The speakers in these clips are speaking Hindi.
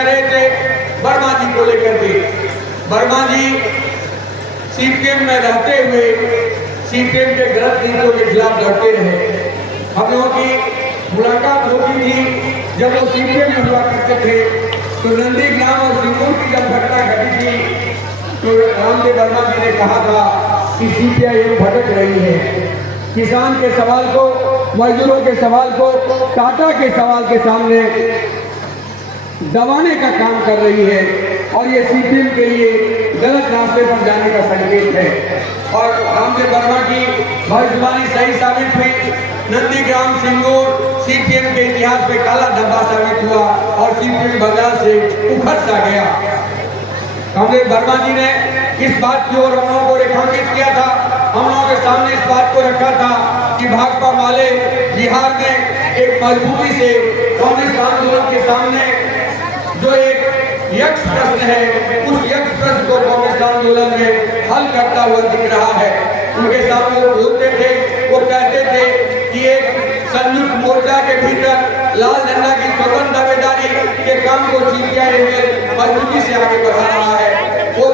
रहे थे वर्मा जी को लेकर के। वर्मा जी सीपीएम में रहते हुए सीपीएम के गलत नीतियों के खिलाफ लड़ते रहे। हम लोगों की मुलाकात होती थी जब वो सीपीएम में हुआ करते थे, तो नंदीग्राम और सिंगूर की जब घटना घटी थी तो रामदेव वर्मा जी ने कहा था कि सीपीआईएम भटक रही है, किसान के सवाल को, मजदूरों के सवाल को, टाटा के सवाल के सामने दबाने का काम कर रही है और ये सीपीएम के लिए गलत रास्ते पर जाने का संकेत है। और रामदेव वर्मा की भविष्यवाणी सही साबित हुई। नंदीग्राम सिंगूर सीपीएम के इतिहास में काला धब्बा साबित हुआ और सीपीएम बंगाल से उखड़ सा गया। रामदेव वर्मा जी ने इस बात की ओर हम लोगों को रेखांकित किया था, हम लोगों के सामने इस बात को रखा था कि भाकपा माले बिहार में एक मजबूती से कांग्रेस आंदोलन के सामने जो एक यक्ष प्रश्न है, उस यक्ष प्रश्न को कांग्रेस आंदोलन में हल करता हुआ दिख रहा है। उनके सामने वो बोलते थे, वो कहते थे कि एक संयुक्त मोर्चा के भीतर लाल झंडा की सघन दावेदारी के काम को सीपीआईएम मजबूती से आगे बढ़ा रहा है। वो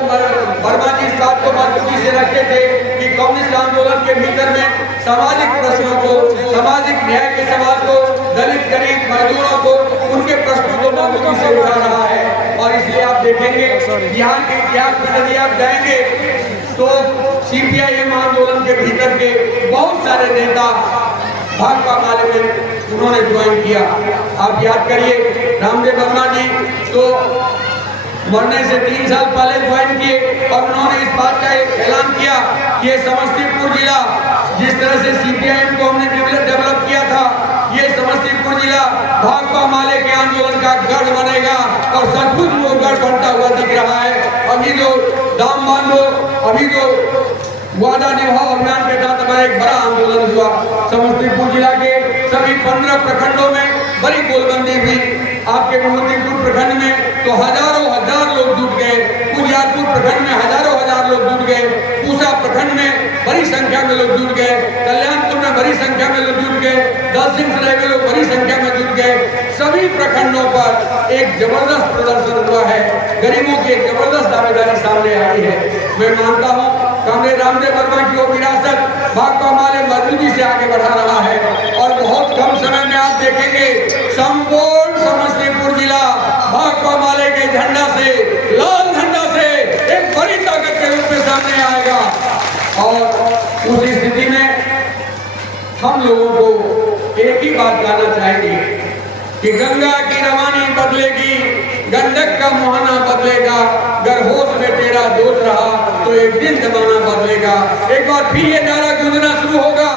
वर्मा जी इस बात को मजबूती से रखते थे कि कांग्रेस आंदोलन के भीतर में सामाजिक प्रश्नों को, सामाजिक न्याय के सवाल को, दलित गरीब मजदूरों को, उनके प्रश्नों को मजबूती से उठा रहा है। और इसलिए आप देखेंगे बिहार के इतिहास में यदि आप जाएंगे तो सीपीआईएम आंदोलन के भीतर के बहुत सारे नेता भाकपा माले में उन्होंने ज्वाइन किया। आप याद करिए रामदेव वर्मा जी तो मरने से 3 साल पहले ज्वाइन किए और उन्होंने इस बात का ऐलान किया कि ये समस्तीपुर जिला जिस तरह से सीपीआईएम को हमने डेवलप किया था, ये समस्तीपुर जिला भाकपा माले के आंदोलन का गढ़ बनेगा और सचमुच वो गढ़ बनता हुआ दिख रहा है। अभी जो दाम बांधो, अभी जो वादा निभाओ अभियान के तहत हमारा एक बड़ा आंदोलन हुआ। समस्तीपुर जिला के सभी 15 प्रखंडों में बड़ी गोलबंदी हुई। आपके मोहम्मदपुर प्रखंड में तो हजारों हजार लोग जुट गए, उजियारपुर प्रखंड में हजारों हजार लोग जुट गए, पूसा प्रखंड में बड़ी संख्या में लोग जुट गए, कल्याणपुर में बड़ी संख्या में लोग जुट गए, दलसिंहसराय में लोग बड़ी संख्या में जुट गए। सभी प्रखंडों पर एक जबरदस्त प्रदर्शन हुआ है, गरीबों की एक जबरदस्त दावेदारी सामने आई है। मैं मानता हूँ कांग्रेस रामदेव वर्मा की वो विरासत भाकपा माले मजबूती से आगे बढ़ा रहा है और बहुत कम समय में आप देखेंगे संपूर्ण समस्तीपुर जिला भाकपा माले के झंडा से, लाल झंडा से एक बड़ी ताकत के रूप में सामने आएगा। और उस स्थिति में हम लोगों को एक ही बात कहना चाहेंगे कि गंगा की रवानी बदलेगी, गंडक का मुहाना बदलेगा, अगर होश में तेरा जोश रहा तो एक दिन जमाना बदलेगा। एक बार फिर ये नारा गूंजना शुरू होगा।